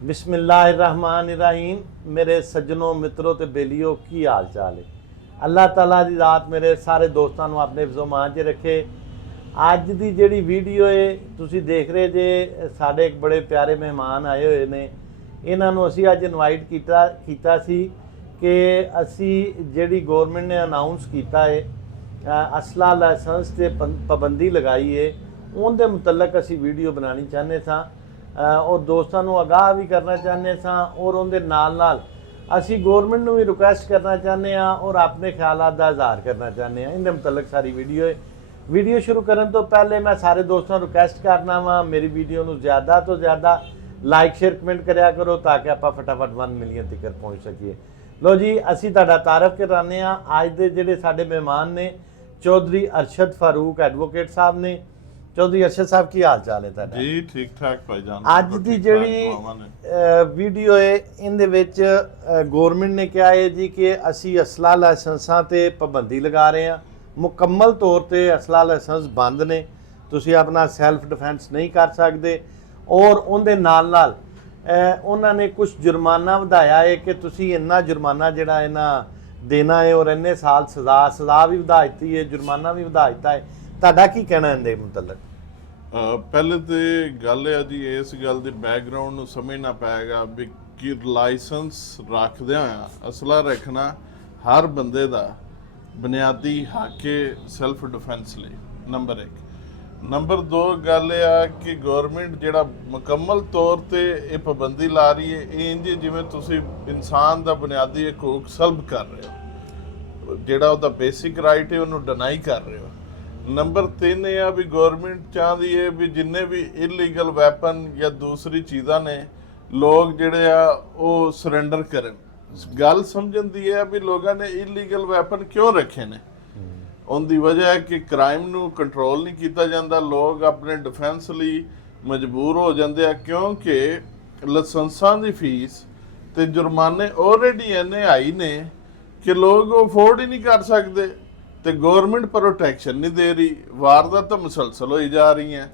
बिस्मिल्लाहिर्रहमानिर्रहीम। मेरे सज्जनों मित्रों ते बेलियो की हाल चाल है। अल्लाह ताला दी रात मेरे सारे दोस्तों ਨੂੰ ਆਪਣੇ फ़ज़ो-मान 'ਚ ਰੱਖੇ। ਅੱਜ ਦੀ ਜਿਹੜੀ ਵੀਡੀਓ ਹੈ ਤੁਸੀਂ ਦੇਖ ਰਹੇ ਜੇ, ਸਾਡੇ ਇੱਕ ਬੜੇ ਪਿਆਰੇ ਮਹਿਮਾਨ ਆਏ ਹੋਏ ਨੇ। ਇਹਨਾਂ ਨੂੰ ਅਸੀਂ ਅੱਜ ਇਨਵਾਈਟ ਕੀਤਾ ਸੀ ਕਿ ਅਸੀਂ ਜਿਹੜੀ ਗਵਰਨਮੈਂਟ ਨੇ ਅਨਾਉਂਸ ਕੀਤਾ ਹੈ ਅਸਲਾ ਲਾਇਸੈਂਸ ਤੇ ਪਾਬੰਦੀ ਲਗਾਈ ਹੈ, ਉਹਦੇ ਮੁਤਲਕ ਅਸੀਂ ਵੀਡੀਓ ਬਣਾਉਣੀ ਚਾਹੁੰਦੇ ਸਾਂ और दोस्तों को आगाह भी करना चाहते सा और उनके नाल असी गौरमेंट को भी रिक्वेस्ट करना चाहते हैं और अपने ख्यालात का इजहार करना चाहते हैं। इनके मुतलक सारी वीडियो शुरू करने तो पहले मैं सारे दोस्तों रिक्वेस्ट करना वा मेरी वीडियो को ज़्यादा तो ज़्यादा लाइक शेयर कमेंट कराया करो ताकि आप फटाफट 1 मिलियन तक पहुँच सकीए। लो जी, असी तुहाडा तारफ कराने अज के जिहड़े साडे मेहमान ने चौधरी अरशद फारूक एडवोकेट साहब ने। चौधरी अरशद साहब की हाल चाल है तुहाडा? जी ठीक ठाक भाईजान। अज की जिहड़ी वीडियो है इहदे विच गौरमेंट ने कहा है जी कि असी असला लाइसेंसां ते पाबंदी लगा रहे हैं। मुकम्मल तौर पर असला लाइसेंस बंद ने, तुसी अपना सैल्फ डिफेंस नहीं कर सकते और उनके नाल उन्होंने कुछ जुर्माना वधाया है कि तुसी इन्ना जुर्माना जिहड़ा इन्ना देना है और इन्ने साल सज़ा भी वधा दी है, जुर्माना भी वधा दिता है। तुहाडा की कहना इहदे मुतलक? पहले तो गल है जी, इस गल की बैकग्राउंड समझना पेगा भी कि लाइसेंस रखद्या असला रखना हर बंदे का बुनियादी हक है सैल्फ डिफेंस लिए, नंबर 1। नंबर 2 गल है कि गौरमेंट जिहड़ा मुकम्मल तौर पर यह पाबंदी ला रही है, इंज जिवें तुसीं इंसान का बुनियादी हकूक सल्ब कर रहे हो, जिहड़ा उहदा बेसिक राइट है उन्होंने डिनाई कर रहे हो। नंबर 3 यह है भी गौरमेंट चाहती है भी जिन्ने भी इलीगल वैपन या दूसरी चीज़ां ने लोग जिहड़े आ सरेंडर करन। गल समझण दी है भी लोगों ने इलीगल वैपन क्यों रखे ने, उनकी वजह है कि क्राइम नू कंट्रोल नहीं किया जाता, लोग अपने डिफेंस लई मजबूर हो जाते हैं क्योंकि लाइसेंसां दी फीस ते जुर्माने ऑलरेडी इन्ने हाई ने कि लोग अफोर्ड ही नहीं कर सकते तो गौरमेंट प्रोटैक्शन नहीं दे रही, वारदात मुसलसल हो जा रही हैं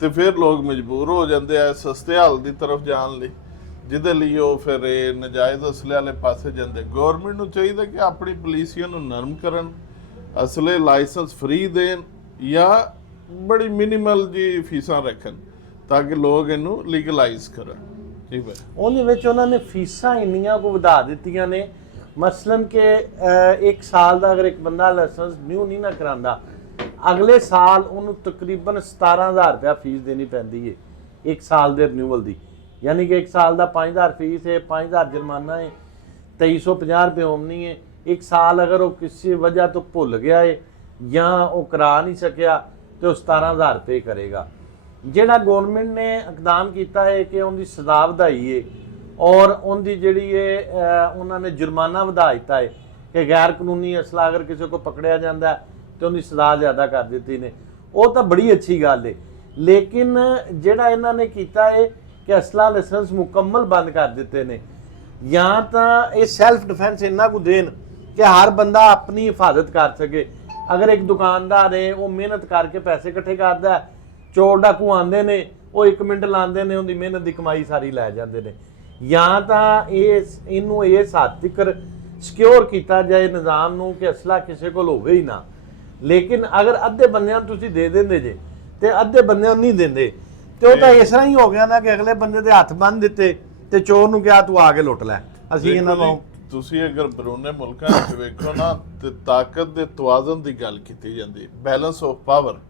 तो फिर लोग मजबूर हो जाते हैं सस्ते हाल की तरफ जाने लई, जिहदे लई वो फिर नजायज़ असले वाले पासे जाते। गौरमेंट नूं चाहिए कि अपनी पुलिसिया नूं नरम करन, असले लाइसेंस फ्री देन या बड़ी मिनिमल जी फीसां रखन ताकि लोग इनू लीगलाइज करन। ठीक है, ਉਹਦੇ ਵਿੱਚ ਉਹਨਾਂ ਨੇ ਫੀਸਾਂ ਇੰਨੀਆਂ ਕੋ ਵਧਾ ਦਿੱਤੀਆਂ ਨੇ। मसलन कि 1 साल का अगर एक बंदा लाइसेंस न्यू नहीं ना करांदा, अगले साल उन्होंने तकरीबन 17,000 रुपया फीस देनी पैंदी है 1 साल के रिन्यूअल की। यानी कि 1 साल का 5,000 फीस है, 5,000 जुर्माना है, 2350 रुपये ओमनी है। 1 साल अगर वो किसी वजह तो भुल गया है या वो करा नहीं सकिया तो 17,000 रुपये करेगा। जिहड़ा गौरमेंट ने इकदाम किया है कि उनकी सज़ा वधाई है और उनकी जिहड़ी है उन्होंने जुर्माना वधा दिता है कि गैर कानूनी असला अगर किसी को पकड़िया जाता है तो उनकी सज़ा ज़्यादा कर दी ने, वो तो बड़ी अच्छी गल है। लेकिन जिहड़ा इन्होंने किया है कि असला लाइसेंस मुकम्मल बंद कर दिते ने, या तो ये सैल्फ डिफेंस इन्ना को देन कि हर बंदा अपनी हिफाजत कर सके। अगर एक दुकानदार है वो मेहनत करके पैसे इकट्ठे करता है, चोर डाकू आते हैं वो 1 मिनट लाते हैं उनकी मेहनत की कमाई सारी लै जाते हैं। या तो इनू इस हद तक सिक्योर किया जाए निज़ाम नू कि असला किसी को होवे ही ना। लेकिन अगर अद्धे बंदियां तुसीं दे देंदे जे ते अद्धे बंदियां नहीं देंदे तो वो तो इस तरह ही हो गया ना कि अगले बंदे दे हथ बन दिते ते चोर नू कहा तू आके लुट लै। असीं इन्हां नूं तुसीं अगर बरूने मुल्कां विच वेखो ना ते ताकत दे तवाज़न दी गल कीती जांदी, बैलेंस ऑफ पावर।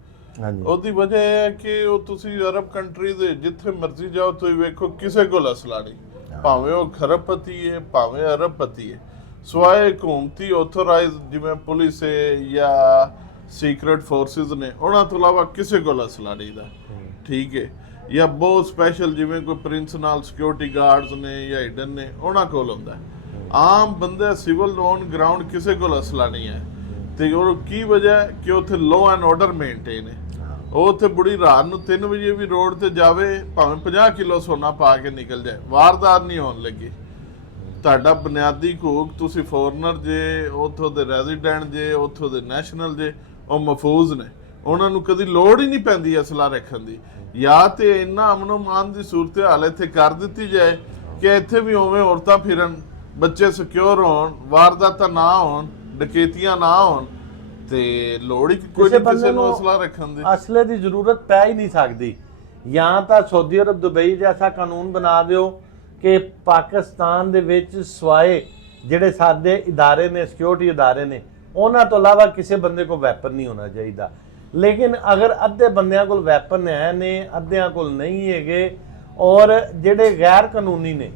ਉਹਦੀ ਵਜ੍ਹਾ ਇਹ ਹੈ ਕਿ ਉਹ ਤੁਸੀਂ ਅਰਬ ਕੰਟਰੀ ਦੇ ਜਿੱਥੇ ਮਰਜ਼ੀ ਜਾਓ ਤੁਸੀਂ ਵੇਖੋ ਕਿਸੇ ਕੋਲ ਅਸਲਾ ਨਹੀਂ, ਭਾਵੇਂ ਉਹ ਖਰਬਪਤੀ ਹੈ ਭਾਵੇਂ ਅਰਬਪਤੀ ਹੈ, ਸਵਾਏ ਹਕੂਮਤੀ ਆਥੋਰਾਈਜ਼ ਜਿਵੇਂ ਪੁਲਿਸ ਹੈ ਜਾਂ ਸੀਕਰੇਟ ਫੋਰਸਿਸ ਨੇ, ਉਹਨਾਂ ਤੋਂ ਇਲਾਵਾ ਕਿਸੇ ਕੋਲ ਅਸਲਾ ਨਹੀਂ ਦਾ। ਠੀਕ ਹੈ, ਜਾਂ ਬਹੁਤ ਸਪੈਸ਼ਲ ਜਿਵੇਂ ਕੋਈ ਪ੍ਰਿੰਸ ਨਾਲ ਸਿਕਿਉਰਿਟੀ ਗਾਰਡਸ ਨੇ ਜਾਂ ਹਿਡਨ ਨੇ, ਉਹਨਾਂ ਕੋਲ ਹੁੰਦਾ। ਆਮ ਬੰਦੇ ਸਿਵਲ ਔਨ ਗਰਾਊਂਡ ਕਿਸੇ ਕੋਲ ਅਸਲਾ ਨਹੀਂ ਹੈ ਤੇ ਉਹ ਕੀ ਵਜ੍ਹਾ ਹੈ ਕਿ ਉੱਥੇ ਲਾਅ ਐਂਡ ਆਰਡਰ ਮੇਨਟੇਨ ਹੈ। ਉਹ ਉੱਥੇ ਬੁੜੀ ਰਾਤ ਨੂੰ 3 ਵਜੇ ਵੀ ਰੋਡ ਤੇ ਜਾਵੇ ਭਾਵੇਂ 50 ਕਿਲੋ ਸੋਨਾ ਪਾ ਕੇ ਨਿਕਲ ਜਾਏ, ਵਾਰਦਾਤ ਨਹੀਂ ਹੋਣ ਲੱਗੀ। ਤੁਹਾਡਾ ਬੁਨਿਆਦੀ ਹਕੂਕ, ਤੁਸੀਂ ਫੋਰਨਰ ਜੇ, ਉੱਥੋਂ ਦੇ ਰੈਜ਼ੀਡੈਂਟ ਜੇ, ਉੱਥੋਂ ਦੇ ਨੈਸ਼ਨਲ ਜੇ, ਉਹ ਮਹਿਫੂਜ਼ ਨੇ, ਉਹਨਾਂ ਨੂੰ ਕਦੀ ਲੋੜ ਹੀ ਨਹੀਂ ਪੈਂਦੀ ਅਸਲਾ ਰੱਖਣ ਦੀ। ਜਾਂ ਤੇ ਇੰਨਾ ਅਮਨ ਅਮਾਨ ਦੀ ਸੂਰਤ ਹਾਲ ਇੱਥੇ ਕਰ ਦਿੱਤੀ ਜਾਏ ਕਿ ਇੱਥੇ ਵੀ ਉਵੇਂ ਔਰਤਾਂ ਫਿਰਨ, ਬੱਚੇ ਸਿਕਿਉਰ ਹੋਣ, ਵਾਰਦਾਤਾਂ ਨਾ ਹੋਣ, ਡਕੈਤੀਆਂ ਨਾ ਹੋਣ, ਤੇ ਲੋੜ ਹੀ ਕੋਈ ਨਹੀਂ ਕਿਸੇ ਨੂੰ ਅਸਲਾ ਰੱਖਣ ਦੀ। ਅਸਲੇ ਦੀ ਜ਼ਰੂਰਤ ਪੈ ਹੀ ਨਹੀਂ ਸਕਦੀ। ਜਾਂ ਤਾਂ ਸਾਊਦੀ ਅਰਬ, ਦੁਬਈ ਜੈਸਾ ਕਾਨੂੰਨ ਬਣਾ ਦਿਓ ਕਿ ਪਾਕਿਸਤਾਨ ਦੇ ਵਿੱਚ ਸਵਾਏ ਜਿਹੜੇ ਸਾਡੇ ਇਦਾਰੇ ਨੇ, ਸਿਕਿਉਰਿਟੀ ਇਦਾਰੇ ਨੇ, ਉਹਨਾਂ ਤੋਂ ਇਲਾਵਾ ਕਿਸੇ ਬੰਦੇ ਕੋਲ ਵੈਪਨ ਨਹੀਂ ਹੋਣਾ ਚਾਹੀਦਾ। ਲੇਕਿਨ ਅਗਰ ਅੱਧੇ ਬੰਦਿਆਂ ਕੋਲ ਵੈਪਨ ਹੈ ਨੇ, ਅੱਧਿਆਂ ਕੋਲ ਨਹੀਂ ਹੈਗੇ, ਔਰ ਜਿਹੜੇ ਗੈਰ ਕਾਨੂੰਨੀ ਨੇ,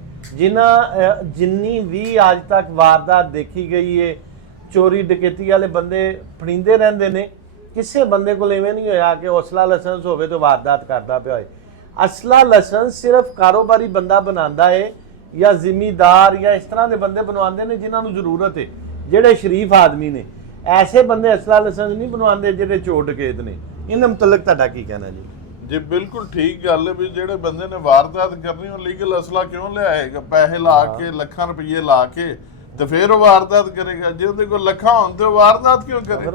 ਜਿੰਨੀ ਵੀ ਅੱਜ ਤੱਕ ਵਾਰਦਾਤ ਦੇਖੀ ਗਈ ਹੈ, ਚੋਰੀ ਡਕੈਤੀ ਵਾਲੇ ਬੰਦੇ ਫੜੀਂਦੇ ਰਹਿੰਦੇ ਨੇ, ਕਿਸੇ ਬੰਦੇ ਕੋਲ ਐਵੇਂ ਨਹੀਂ ਹੋਇਆ ਕਿ ਉਹ ਅਸਲਾ ਲਾਇਸੈਂਸ ਹੋਵੇ ਤਾਂ ਵਾਰਦਾਤ ਕਰਦਾ ਪਿਆ ਹੋਏ। ਅਸਲਾ ਲਾਇਸੈਂਸ ਸਿਰਫ ਕਾਰੋਬਾਰੀ ਬੰਦਾ ਬਣਾਉਂਦਾ ਹੈ, ਜਾਂ ਜ਼ਿਮੀਦਾਰ ਜਾਂ ਇਸ ਤਰ੍ਹਾਂ ਦੇ ਬੰਦੇ ਬਣਵਾਉਂਦੇ ਨੇ ਜਿਨ੍ਹਾਂ ਨੂੰ ਜ਼ਰੂਰਤ ਹੈ, ਜਿਹੜੇ ਸ਼ਰੀਫ ਆਦਮੀ ਨੇ। ਐਸੇ ਬੰਦੇ ਅਸਲਾ ਲਾਇਸੈਂਸ ਨਹੀਂ ਬਣਵਾਉਂਦੇ ਜਿਹੜੇ ਚੋਰ ਡਕੈਤ ਨੇ। ਇਹਨਾਂ ਮੁਤਲਕ ਤੁਹਾਡਾ ਕੀ ਕਹਿਣਾ ਜੀ? ਜੀ ਬਿਲਕੁਲ ਠੀਕ ਗੱਲ ਹੈ ਵੀ ਜਿਹੜੇ ਬੰਦੇ ਨੇ ਵਾਰਦਾਤ ਕਰਨੀ ਉਹ ਲੀਗਲ ਅਸਲਾ ਕਿਉਂ ਲਿਆਏਗਾ? ਪੈਸੇ ਲਾ ਕੇ, ਲੱਖਾਂ ਰੁਪਏ ਲਾ ਕੇ, ਤੇ ਫਿਰ ਉਹ ਵਾਰਦਾਤ ਕਰੇਗਾ। ਜੇ ਉਹਦੇ ਕੋਲ ਲੱਖਾਂ ਹੋਣ ਤੇ ਉਹ ਵਾਰਦਾਤ ਕਿਉਂ ਕਰੇ?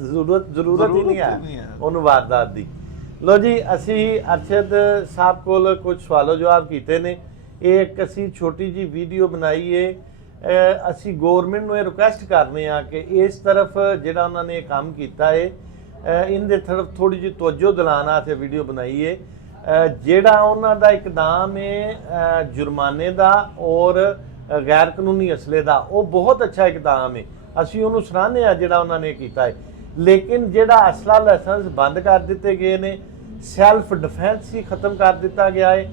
ਜ਼ਰੂਰਤ ਹੀ ਨਹੀਂ ਹੈ ਉਹਨੂੰ ਵਾਰਦਾਤ ਦੀ। ਲੋ ਜੀ, ਅਸੀਂ ਅਰਸ਼ਦ ਸਾਹਿਬ ਕੋਲ ਕੁਝ ਸਵਾਲੋ ਜਵਾਬ ਕੀਤੇ ਨੇ। ਇਹ ਇੱਕ ਅਸੀਂ ਛੋਟੀ ਜੀ ਵੀਡੀਓ ਬਣਾਈ ਹੈ। ਅਸੀਂ ਗਵਰਨਮੈਂਟ ਨੂੰ ਇਹ ਰਿਕੁਐਸਟ ਕਰਨੇ ਆ ਕਿ ਇਸ ਤਰਫ ਜਿਹੜਾ ਉਹਨਾਂ ਨੇ ਕੰਮ ਕੀਤਾ ਹੈ, ਇਹਦੇ ਤਰਫ ਥੋੜੀ ਜਿਹੀ ਤਵੱਜੋ ਦਿਲਾਉਣ ਵਾਸਤੇ ਵੀਡੀਓ ਬਣਾਈ ਹੈ। ਜਿਹੜਾ ਉਹਨਾਂ ਦਾ ਇਕਦਾਮ ਹੈ ਜੁਰਮਾਨੇ ਦਾ ਔਰ ਗੈਰ ਕਾਨੂੰਨੀ ਅਸਲੇ ਦਾ, ਉਹ ਬਹੁਤ ਅੱਛਾ ਇਕਦਾਮ ਹੈ। ਅਸੀਂ ਉਹਨੂੰ ਸਰਾਹਨੇ ਆ ਜਿਹੜਾ ਉਹਨਾਂ ਨੇ ਕੀਤਾ ਹੈ। ਲੇਕਿਨ ਜਿਹੜਾ ਅਸਲਾ ਲਾਇਸੈਂਸ ਬੰਦ ਕਰ ਦਿੱਤੇ ਗਏ ਨੇ, ਸੈਲਫ ਡਿਫੈਂਸ ਹੀ ਖਤਮ ਕਰ ਦਿੱਤਾ ਗਿਆ ਹੈ।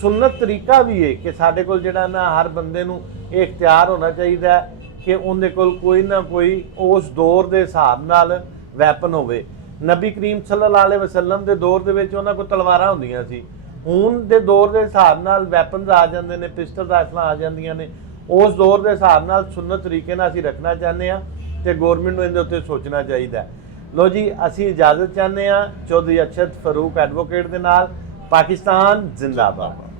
ਸੁਨਨਤ ਤਰੀਕਾ ਵੀ ਹੈ ਕਿ ਸਾਡੇ ਕੋਲ ਜਿਹੜਾ ਨਾ ਹਰ ਬੰਦੇ ਨੂੰ ਇਹ ਇਖਤਿਆਰ ਹੋਣਾ ਚਾਹੀਦਾ ਹੈ ਕਿ ਉਹਦੇ ਕੋਲ ਕੋਈ ਨਾ ਕੋਈ ਉਸ ਦੌਰ ਦੇ ਹਿਸਾਬ ਨਾਲ ਵੈਪਨ ਹੋਵੇ। ਨਬੀ ਕਰੀਮ ਸੱਲੱਲਾਹੁ ਅਲੈਹਿ ਵਸੱਲਮ ਦੇ ਦੌਰ ਦੇ ਵਿੱਚ ਉਹਨਾਂ ਕੋਲ ਤਲਵਾਰਾਂ ਹੁੰਦੀਆਂ ਸੀ। ਹੁਣ ਦੇ ਦੌਰ ਦੇ ਹਿਸਾਬ ਨਾਲ ਵੈਪਨਸ ਆ ਜਾਂਦੇ ਨੇ, ਪਿਸਟਲ ਰਾਈਫਲਾਂ ਆ ਜਾਂਦੀਆਂ ਨੇ। ਉਸ ਦੌਰ ਦੇ ਹਿਸਾਬ ਨਾਲ ਸੁਨਨਤ ਤਰੀਕੇ ਨਾਲ ਅਸੀਂ ਰੱਖਣਾ ਚਾਹੁੰਦੇ ਹਾਂ ਤੇ ਗਵਰਨਮੈਂਟ ਨੂੰ ਇਹਦੇ ਉੱਤੇ ਸੋਚਣਾ ਚਾਹੀਦਾ। ਲੋ ਜੀ, ਅਸੀਂ ਇਜਾਜ਼ਤ ਚਾਹੁੰਦੇ ਹਾਂ ਚੌਧਰੀ ਅਰਸ਼ਦ ਫਾਰੂਕ ਐਡਵੋਕੇਟ ਦੇ ਨਾਲ। ਪਾਕਿਸਤਾਨ ਜ਼ਿੰਦਾਬਾਦ।